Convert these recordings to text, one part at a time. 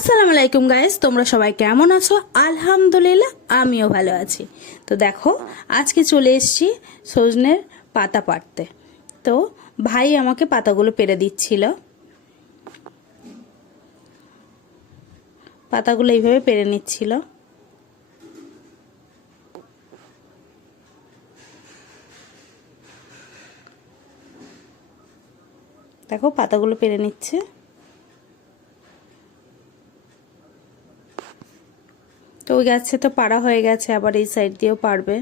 আসসালামু আলাইকুম গাইস, তোমরা সবাই কেমন আছো? আলহামদুলিল্লাহ আমিও ভালো আছি। তো দেখো, আজকে চলে এসেছি সজনের পাতা পাড়তে। তো ভাই আমাকে পাতাগুলো পেরে দিচ্ছিল। পাতাগুলো এইভাবে পেরে নিচ্ছিল। দেখো পাতাগুলো পেরে নিচ্ছে। তো ওই গাছে তো পাড়া হয়ে গেছে, আবার এই সাইড দিয়েও পারবে।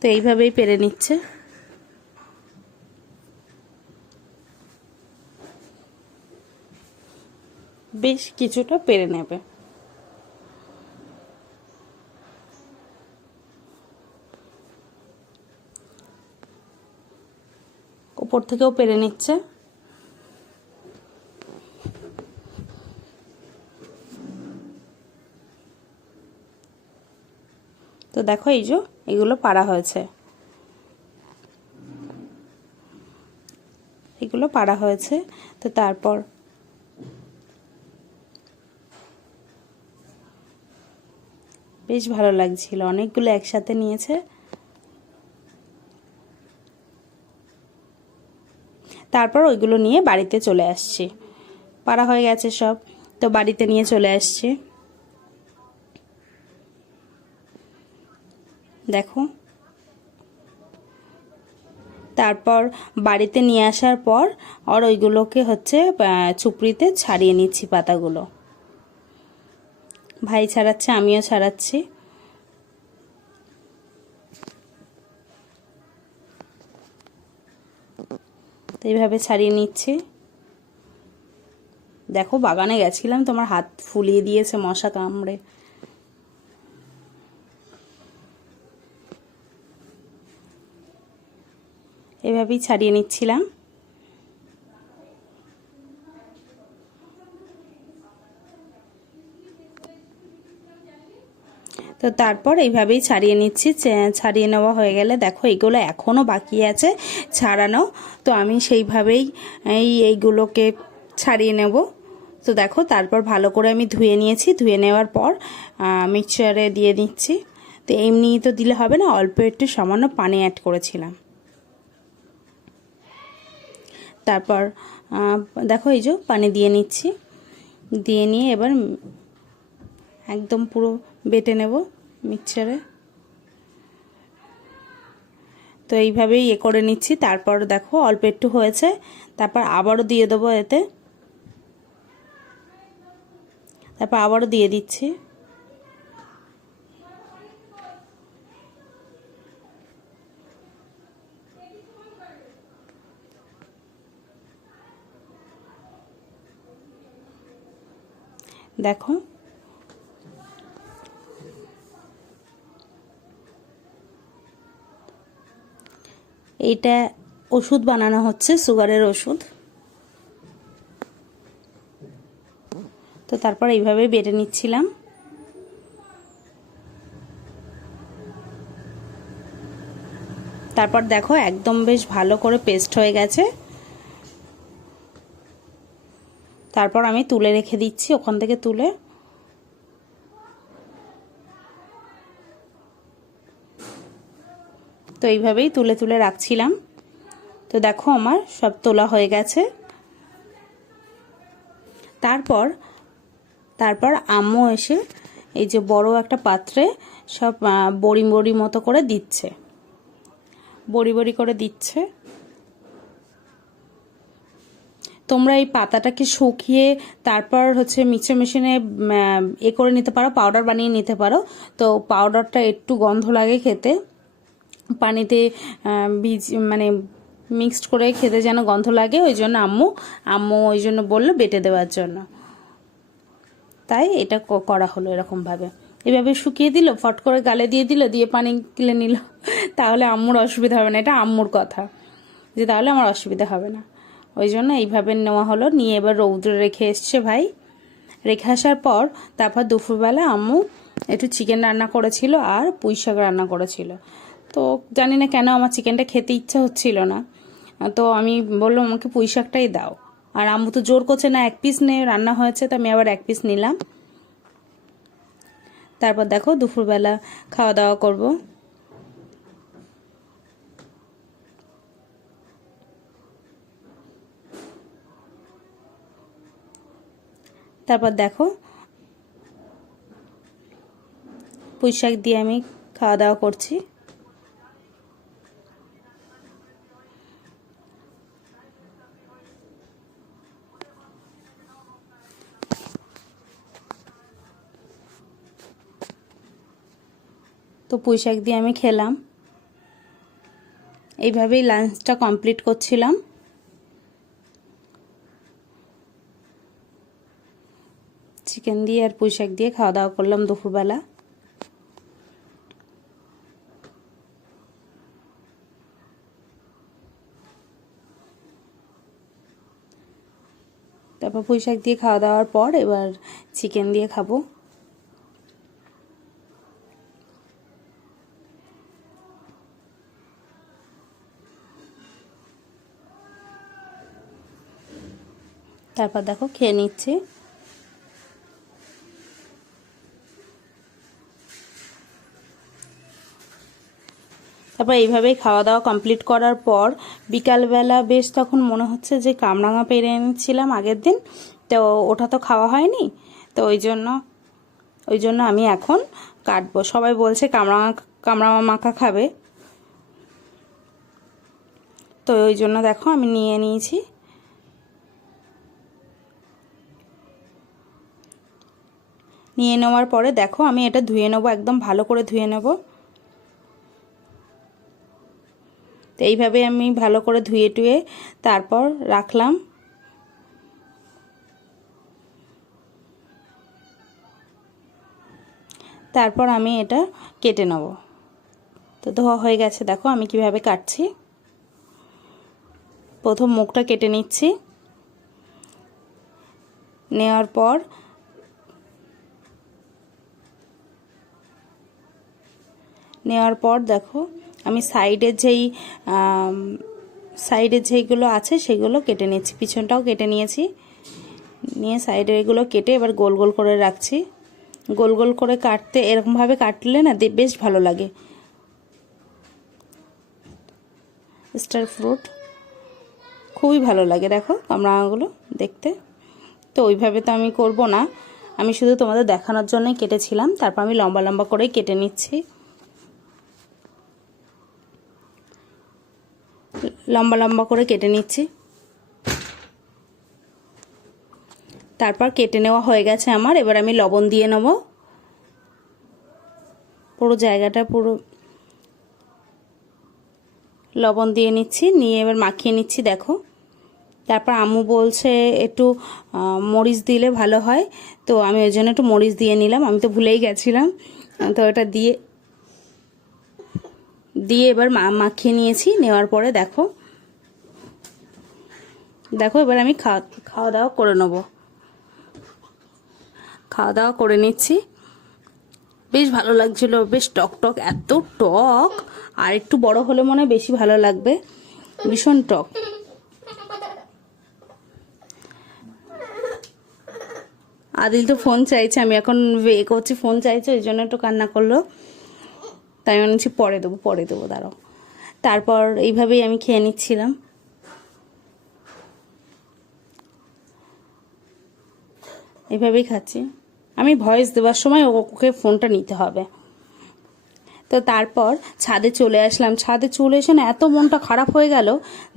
তো এইভাবেই পেরে নিচ্ছে। বেশ কিছুটা পেরে নেবে। উপর থেকেও পেরে নিচ্ছে। তো দেখো এই যে এগুলো পাড়া হয়েছে, এগুলো পাড়া হয়েছে। তো তারপর বেশ ভালো লাগছিল, অনেকগুলো একসাথে নিয়েছে। তারপর ওইগুলো নিয়ে বাড়িতে চলে আসছি। পাড়া হয়ে গেছে সব, তো বাড়িতে নিয়ে চলে আসছি। দেখো, তারপর বাড়িতে নিয়ে আসার পর আর ওইগুলোকে হচ্ছে চুপড়িতে ছাড়িয়ে নিচ্ছি পাতাগুলো। ভাই ছাড়াচ্ছে, আমিও ছাড়াচ্ছি। তো এইভাবে ছাড়িয়ে নিচ্ছি। দেখো বাগানে গেছিলাম, তোমার হাত ফুলিয়ে দিয়েছে মশা কামড়ে। এভাবেই ছাড়িয়ে নিচ্ছিলাম। তো তারপর এইভাবেই ছাড়িয়ে নিচ্ছি। ছাড়িয়ে নেওয়া হয়ে গেলে দেখো এগুলো এখনও বাকি আছে ছাড়ানো। তো আমি সেইভাবেই এইগুলোকে ছাড়িয়ে নেব। তো দেখো তারপর ভালো করে আমি ধুয়ে নিয়েছি। ধুয়ে নেওয়ার পর মিক্সচারে দিয়ে দিচ্ছি। তো এমনি তো দিলে হবে না, অল্প একটু সামান্য পানি অ্যাড করেছিলাম। তারপর দেখো এই যে পানি দিয়ে নিচ্ছি। দিয়ে নিয়ে এবার একদম পুরো বেটে নেব মিক্সচারে। তো এইভাবেই করে নিচ্ছি। তারপর দেখো অল্প একটু হয়েছে, তারপর আবারও দিয়ে দেবো এতে। তারপর আবারও দিয়ে দিচ্ছি। দেখো এইটা ওষুধ বানানো হচ্ছে, সুগারের ওষুধ। তো তারপর এইভাবে বেটে নিচ্ছিলাম। তারপর দেখো একদম বেশ ভালো করে পেস্ট হয়ে গেছে। তারপর আমি তুলে রেখে দিচ্ছি, ওখান থেকে তুলে। তো এইভাবেই তুলে তুলে রাখছিলাম। তো দেখো আমার সব তোলা হয়ে গেছে। তারপর আম্মু এসে এই যে বড় একটা পাত্রে সব বড়ি বড়ি মতো করে দিচ্ছে, বড়ি বড়ি করে দিচ্ছে। তোমরা এই পাতাটাকে শুকিয়ে তারপর হচ্ছে মিক্সচার মেশিনে করে নিতে পারো, পাউডার বানিয়ে নিতে পারো। তো পাউডারটা একটু গন্ধ লাগে খেতে, পানিতে মানে মিক্সড করে খেতে যেন গন্ধ লাগে। ওই জন্য আম্মু ওই জন্য বললো বেটে দেওয়ার জন্য। তাই এটা করা হলো এরকমভাবে। এভাবে শুকিয়ে দিল, ফট করে গালে দিয়ে দিল, দিয়ে পানি গিলে নিল। তাহলে আম্মুর অসুবিধা হবে না, এটা আম্মুর কথা, যে তাহলে আমার অসুবিধা হবে না। ওই জন্য এইভাবে নেওয়া হলো। নিয়ে এবার রৌদ্রে রেখে এসছে ভাই। রেখে আসার পর তারপর দুপুরবেলা আম্মু একটু চিকেন রান্না করেছিল আর পুঁই শাক রান্না করেছিল। তো জানি না কেন আমার চিকেনটা খেতে ইচ্ছা হচ্ছিল না, তো আমি বললাম আমাকে পুঁই শাকটাই দাও। আর আম্মু তো জোর করছে না, 1 পিস নে, রান্না হয়েছে, তো আমি আবার 1 পিস নিলাম। তারপর দেখো দুপুরবেলা খাওয়া দাওয়া করব। তারপর দেখো পুঁই শাক দিয়ে আমি খাওয়া দাওয়া করছি। তো পুঁই শাক দিয়ে আমি খেলাম। এইভাবেই লাঞ্চটা কমপ্লিট করছিলাম। চিকেন দিয়ে আর পুঁই শাক দিয়ে খাওয়া দাওয়া করলাম দুপুরবেলা। তারপর পুঁই শাক দিয়ে খাওয়া দাওয়ার পর এবার চিকেন দিয়ে খাবো। তারপর দেখো খেয়ে নিচ্ছি। তারপর এইভাবেই খাওয়া দাওয়া কমপ্লিট করার পর বিকালবেলা বেশ তখন মনে হচ্ছে যে কামরাঙা পেরে এনেছিলাম আগের দিন, তো ওটা তো খাওয়া হয়নি, তো ওই জন্য আমি এখন কাটবো। সবাই বলছে কামরাঙা মাখা খাবে, তো ওই জন্য দেখো আমি নিয়ে নিয়েছি। নিয়ে নেওয়ার পরে দেখো আমি এটা ধুয়ে নেবো, একদম ভালো করে ধুয়ে নেব। তো এইভাবে আমি ভালো করে ধুয়ে টুয়ে তারপর রাখলাম। তারপর আমি এটা কেটে নেব। তো ধোয়া হয়ে গেছে, দেখো আমি কিভাবে কাটছি। প্রথম মুখটা কেটে নিচ্ছি, নেওয়ার পর দেখো আমি সাইডের যেইগুলো আছে সেগুলো কেটে নিচ্ছি, পিছনটাও কেটে নিয়েছি। নিয়ে সাইডের এগুলো কেটে এবার গোল গোল করে রাখছি। গোল গোল করে কাটতে এরকমভাবে কাটলে না বেশ ভালো লাগে। স্টার ফ্রুট খুবই ভালো লাগে দেখো কামরাঙাগুলো দেখতে। তো ওইভাবে তো আমি করব না, আমি শুধু তোমাদের দেখানোর জন্যই কেটেছিলাম। তারপর আমি লম্বা লম্বা করে কেটে নিচ্ছি, লম্বা লম্বা করে কেটে নিচ্ছি। তারপর কেটে নেওয়া হয়ে গেছে আমার। এবার আমি লবণ দিয়ে নেব, পুরো জায়গাটা পুরো লবণ দিয়ে নিচ্ছি। নিয়ে এবার মাখিয়ে নিচ্ছি দেখো। তারপর আম্মু বলছে একটু মরিচ দিলে ভালো হয়, তো আমি ওই জন্য একটু মরিচ দিয়ে নিলাম। আমি তো ভুলেই গেছিলাম, তো এটা দিয়ে এবার মাখিয়ে নিয়েছি। নেওয়ার পরে দেখো এবার আমি খাওয়া দাওয়া করে নেব। খাওয়া দাওয়া করে নিচ্ছি। বেশ ভালো লাগছিল, বেশ টক টক, এত টক, আর একটু বড় হলে মনে হয় বেশি ভালো লাগবে, ভীষণ টক। আদিল তো ফোন চাইছে, আমি এখন করছি, ফোন চাইছে, ওই জন্য একটু কান্না করলো। তাই আমি বলছি পরে দেবো দাঁড়াও। তারপর এইভাবেই আমি খেয়ে নিচ্ছিলাম। এইভাবেই খাচ্ছি। আমি ভয়েস দেওয়ার সময় ওকে ফোনটা নিতে হবে। তো তারপর ছাদে চলে আসলাম। ছাদে চলে এসে না এত মনটা খারাপ হয়ে গেল,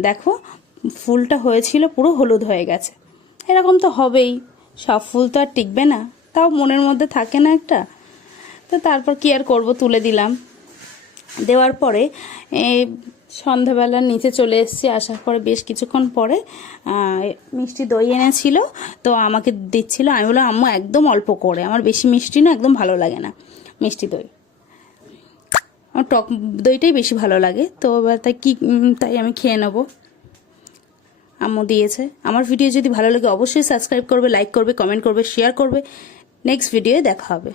দেখো ফুলটা হয়েছিল পুরো হলুদ হয়ে গেছে। এরকম তো হবেই, সব ফুল তো আর টিকবে না, তাও মনের মধ্যে থাকে না একটা। তো তারপর কি আর করব, তুলে দিলাম। দেওয়ার পরে সন্ধ্যাবেলা নিচে চলে এসেছি। আসার পরে বেশ কিছুক্ষণ পরে মিষ্টি দই এনেছিল, তো আমাকে দিচ্ছিল। আমি বললাম আম্মু একদম অল্প করে, আমার বেশি মিষ্টি না একদম ভালো লাগে না মিষ্টি দই, আমার টক দইটাই বেশি ভালো লাগে। তো এবার তাই আমি খেয়ে নেব। আম্মু দিয়েছে। আমার ভিডিও যদি ভালো লাগে অবশ্যই সাবস্ক্রাইব করবে, লাইক করবে, কমেন্ট করবে, শেয়ার করবে। নেক্সট ভিডিওয়ে দেখা হবে।